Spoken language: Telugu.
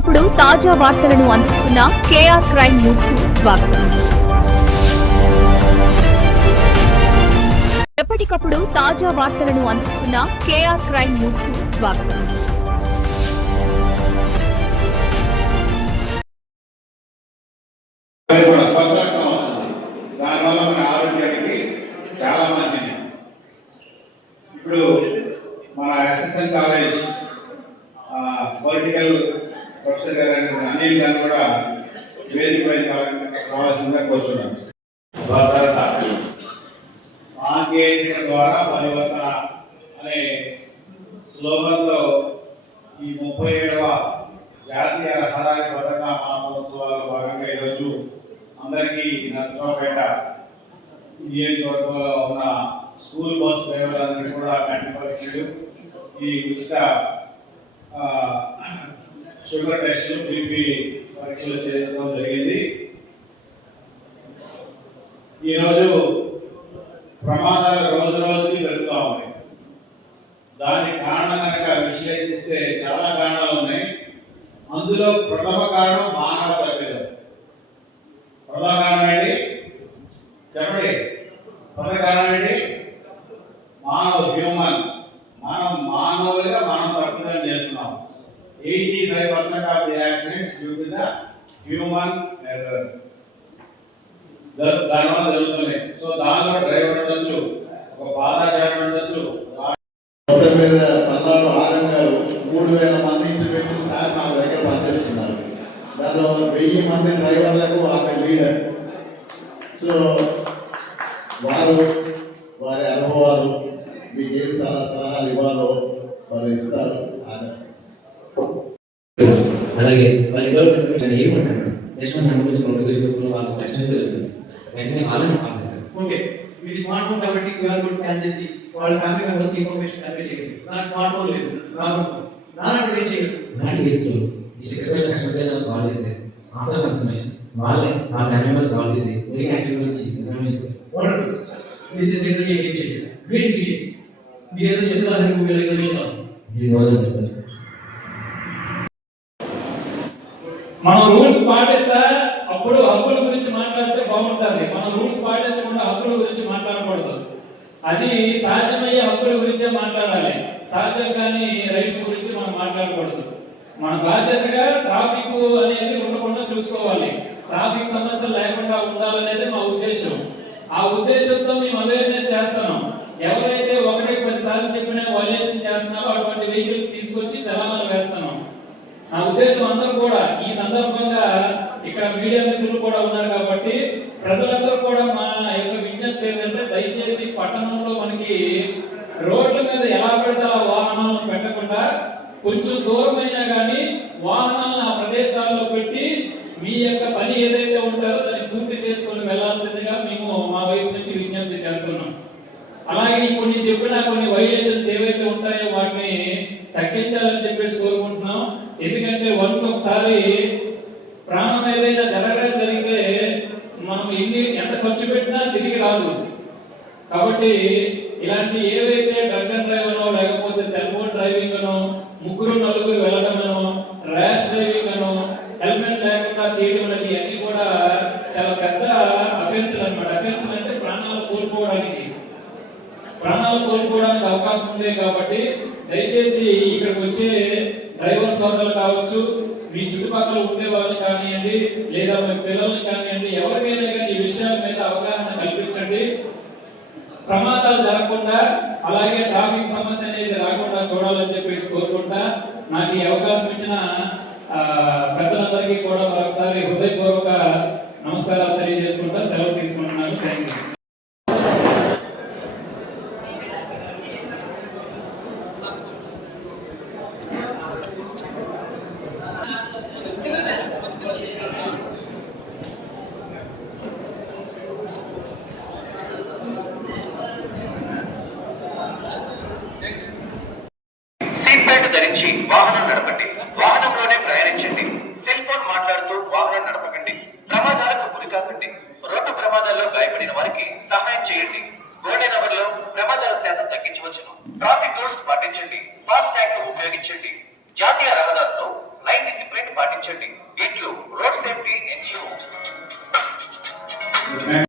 ఎప్పటికప్పుడు తాజా వార్తలను అందిస్తున్న కేఆర్ క్రైమ్ న్యూస్కు స్వాగతం. ఎప్పటికప్పుడు తాజా వార్తలను అందిస్తున్న కేఆర్ క్రైమ్ న్యూస్కు స్వాగతం. చాలా మంచిది ఇప్పుడు మన ఎస్ఎస్ఎన్ కాలేజ్ పొలిటికల్ ప్రొఫెసర్ గారు అనిల్ గారు కూడా వేదిక పైన రావాల్సిందిగా కోరుచున్నాను. భద్రత సాంకేతిక ద్వారా పరివర్తన అనే స్లోగన్లో ఈ ముప్పై ఏడవ జాతీయ రహదారి భద్రతా మాసోత్సవాల్లో భాగంగా ఈరోజు అందరికీ నరసింహపేట నియోజకవర్గంలో ఉన్న స్కూల్ బస్ డ్రైవర్లందరికీ కూడా కంటి ఈ ఉచిత షుగర్ టెస్టులు బీపీ పరీక్షలు చేయడం జరిగింది. ఈరోజు ప్రమాదాలు రోజు రోజుకి పెరుగుతూ ఉన్నాయి. దానికి కారణం కనుక విశ్లేషిస్తే చాలా కారణాలు ఉన్నాయి. అందులో ప్రథమ కారణం మానవ తప్పిదం. ప్రథమ కారణం ఏంటి? చెప్పండి. ప్రథమ కారణం ఏంటి? మానవ హ్యూమన్ మనం మానవులుగా మనం తప్పిదం చేస్తున్నాం. Eighty five percent of accidents due to the human error. దానివల్ల జరుగుతున్నాయి. సో దానిలో డ్రైవర్ ఉండొచ్చు. ఒక పాదాచారం ఉండొచ్చు. మొత్తం మీద పల్నాడు ఆర్ఎం గారు మూడు వేల మంది ఇంచుమించు స్టాఫ్ నా దగ్గర పనిచేస్తున్నారు. దాంట్లో వెయ్యి మంది డ్రైవర్లకు ఆమె లీడర్. సో వారు వారి అనుభవాలు మీకు ఏం సలహా సలహాలు ఇవ్వాలో వారు ఇస్తారు. ఆమె అలాగే వాళ్ళ డెవలప్మెంట్ నేను ఏమంటాను జస్ట్ మన నుంచి రెండు రోజులు వాళ్ళు క్వశ్చన్స్ వెంటనే వాళ్ళని పంపిస్తారు ఓకే. మీది స్మార్ట్ ఫోన్ కాబట్టి క్యూఆర్ కోడ్ స్కాన్ చేసి వాళ్ళ ఫ్యామిలీ మెంబర్స్ ఇన్ఫర్మేషన్ కన్వే చేయండి. నాకు స్మార్ట్ ఫోన్ లేదు. నాకు నాన్నకి ఏం చేయరు అలాంటి కేసులు ఇష్టమైన నాకు కాల్ చేస్తే ఆఫ్టర్ కన్ఫర్మేషన్ వాళ్ళే ఆ ఫ్యామిలీ మెంబర్స్ కాల్ చేసి తిరిగి యాక్సిడెంట్ గురించి ఇన్ఫర్మేషన్ ఇస్తారు వండర్ఫుల్ దిస్ ఇస్ లిటరలీ ఏం చేయరు గ్రేట్ విషయం మీరేదో చంద్రబాబు మూవీలో information this is one sir మనం రూల్స్ పాటిస్తా అప్పుడు హక్కుల గురించి మాట్లాడితే బాగుంటుంది. మనం రూల్స్ పాటించకుండా హక్కుల గురించి మాట్లాడకూడదు. అది సాధ్యమయ్యే హక్కుల గురించే మాట్లాడాలి. సాధ్యం కాని రైట్స్ గురించి మనం మాట్లాడకూడదు. మన బాధ్యతగా ట్రాఫిక్ అనేది ఉండకుండా చూసుకోవాలి. ట్రాఫిక్ సమస్యలు లేకుండా ఉండాలనేది మా ఉద్దేశం. ఆ ఉద్దేశంతో మేము అవేర్నెస్ చేస్తున్నాం. ఎవరైతే ఒకటే పది సార్లు చెప్పినా వాల్యుయేషన్ చేస్తున్నారో అటువంటి వెహికల్ తీసుకొచ్చి చాలా నా ఉద్దేశం అందరూ కూడా ఈ సందర్భంగా ఇక్కడ మీడియా మిత్రులు కూడా ఉన్నారు కాబట్టి ప్రజలందరూ కూడా మా యొక్క విజ్ఞప్తి ఏంటంటే దయచేసి పట్టణంలో మనకి రోడ్ల మీద ఎలా పడితే ఆ వాహనాలను పెట్టకుండా కొంచెం దూరమైనా కానీ వాహనాలను ఆ ప్రదేశాల్లో పెట్టి మీ యొక్క పని ఏదైతే ఉంటారో దాన్ని పూర్తి చేసుకొని వెళ్ళాల్సిందిగా మేము మా వైపు నుంచి విజ్ఞప్తి చేస్తున్నాం. అలాగే ఇప్పుడు నేను చెప్పిన కొన్ని వైలేషన్స్ ఏవైతే ఉంటాయో వాటిని తగ్గించాలని చెప్పేసి కోరుకుంటున్నాం. వన్స్ ఒకసారి ప్రాణం ఏదైనా జరగడం జరిగితే మనం ఎన్ని ఎంత ఖర్చు పెట్టినా తిరిగి రాదు. కాబట్టి ఇలాంటి ఏవైతే డ్రగ్ అండ్ డ్రైవ్ అనో లేకపోతే సెల్ ఫోన్ డ్రైవింగ్ అనో ముగ్గురు నలుగురు వెళ్ళడమనో ర్యాష్ డ్రైవింగ్ అనో హెల్మెట్ లేకుండా చేయడం అనేది అన్ని కూడా చాలా పెద్ద అఫెన్స్ అన్నమాట. అఫెన్స్ అంటే ప్రాణాలు కోల్పోవడానికి. ప్రాణాలు కోల్పోవడానికి అవకాశం ఉంది కాబట్టి దయచేసి ఇక్కడికి వచ్చే డ్రైవర్ సోదరులు కావచ్చు మీ చుట్టుపక్కల ఉండే వాళ్ళని కానివ్వండి లేదా మీ పిల్లల్ని కానివ్వండి ఎవరికైనా కానీ ఈ విషయాల మీద అవగాహన కల్పించండి. ప్రమాదాలు జరగకుండా అలాగే ట్రాఫిక్ సమస్య అనేది రాకుండా చూడాలని చెప్పేసి కోరుకుంటా. నాకు ఈ అవకాశం ఇచ్చిన పెద్దలందరికీ కూడా మరొకసారి హృదయపూర్వక నమస్కారాలు తెలియజేసుకుంటా. సెలవు ధరించి వాహనం నడపండి. వాహనంలోనే ప్రయాణించండి. సెల్ ఫోన్ మాట్లాడుతూ వాహనం నడపకండి. ప్రమాదాలకు గురికాకండి రోడ్డు ప్రమాదాల్లో గాయపడిన వారికి సహాయం చేయండి. గోల్డెన్ అవర్లో ప్రమాదాల శాతం తగ్గించవచ్చును. ట్రాఫిక్ రూల్స్ పాటించండి. ఫాస్ట్ ట్యాగ్ ఉపయోగించండి. జాతీయ రహదారుల్లో లైన్ డిసిప్లిన్ పాటించండి. ఇట్లు రోడ్ సేఫ్టీ ఎన్జిఓ.